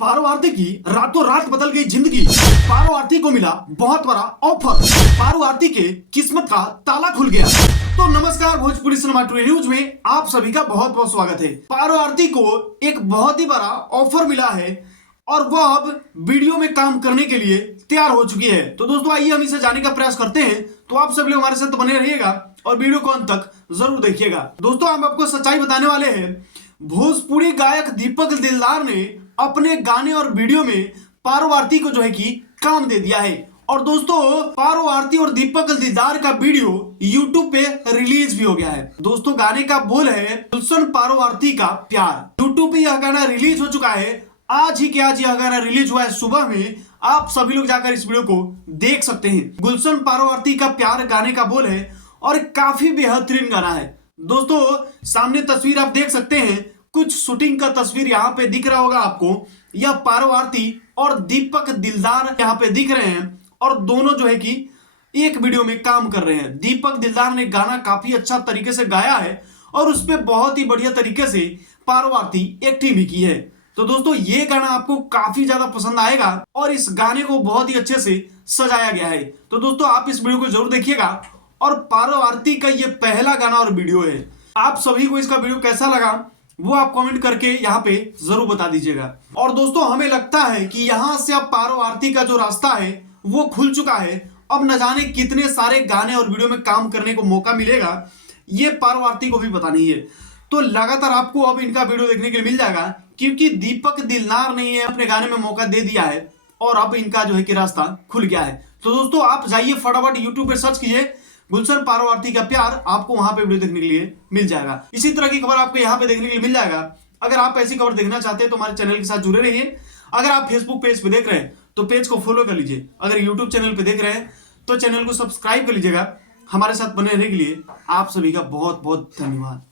पारो आरती की रातों रात बदल गई जिंदगी। पारो आरती को मिला बहुत बड़ा ऑफर। पारो आरती के किस्मत का ताला खुल गया। तो नमस्कार, भोजपुरी सिनेमा टुडे न्यूज में आप सभी का बहुत बहुत स्वागत है। पारो आरती को एक बहुत ही बड़ा ऑफर मिला है और वह अब वीडियो में काम करने के लिए तैयार हो चुकी है। तो दोस्तों आइए हम इसे जानने का प्रयास करते हैं। तो आप सभी लोग हमारे साथ बने रहिएगा और वीडियो को अंत तक जरूर देखिएगा। दोस्तों हम आपको सच्चाई बताने वाले हैं। भोजपुरी गायक दीपक दिलदार ने अपने गाने और वीडियो में पारो आरती को जो है कि काम दे दिया है। और दोस्तों पारो आरती और दीपक दिलदार का वीडियो YouTube पे रिलीज भी हो गया है। दोस्तों गाने का बोल है गुलशन पारो आरती का प्यार। YouTube पे यह गाना रिलीज हो चुका है। आज ही के आज यह गाना रिलीज हुआ है सुबह में। आप सभी लोग जाकर इस वीडियो को देख सकते हैं। गुलशन पारो आरती का प्यार गाने का बोल है और काफी बेहतरीन गाना है। दोस्तों सामने तस्वीर आप देख सकते हैं, कुछ शूटिंग का तस्वीर यहाँ पे दिख रहा होगा आपको। यह पारो आरती और दीपक दिलदार यहाँ पे दिख रहे हैं और दोनों जो है कि एक वीडियो में काम कर रहे हैं। दीपक दिलदार ने गाना काफी अच्छा तरीके से गाया है और उस पर बहुत ही बढ़िया तरीके से पारो आरती एक्टिंग भी की है। तो दोस्तों ये गाना आपको काफी ज्यादा पसंद आएगा और इस गाने को बहुत ही अच्छे से सजाया गया है। तो दोस्तों आप इस वीडियो को जरूर देखिएगा और पारो आरती का ये पहला गाना और वीडियो है। आप सभी को इसका वीडियो कैसा लगा वो आप कमेंट करके यहाँ पे जरूर बता दीजिएगा। और दोस्तों हमें लगता है कि यहाँ से अब पारो आरती का जो रास्ता है वो खुल चुका है। अब न जाने कितने सारे गाने और वीडियो में काम करने को मौका मिलेगा, ये पारो आरती को भी पता नहीं है। तो लगातार आपको अब इनका वीडियो देखने के लिए मिल जाएगा क्योंकि दीपक दिलदार ने अपने गाने में मौका दे दिया है और अब इनका जो है कि रास्ता खुल गया है। तो दोस्तों आप जाइए फटाफट यूट्यूब पे सर्च कीजिए गुलशन पारो आरती का प्यार, आपको वहां पे वीडियो देखने के लिए मिल जाएगा। इसी तरह की खबर आपको यहाँ पे देखने के लिए मिल जाएगा। अगर आप ऐसी खबर देखना चाहते हैं तो हमारे चैनल के साथ जुड़े रहिए। अगर आप फेसबुक पेज पे देख रहे हैं तो पेज को फॉलो कर लीजिए। अगर यूट्यूब चैनल पे देख रहे हैं तो चैनल को सब्सक्राइब कर लीजिएगा। हमारे साथ बने रहने के लिए आप सभी का बहुत बहुत धन्यवाद।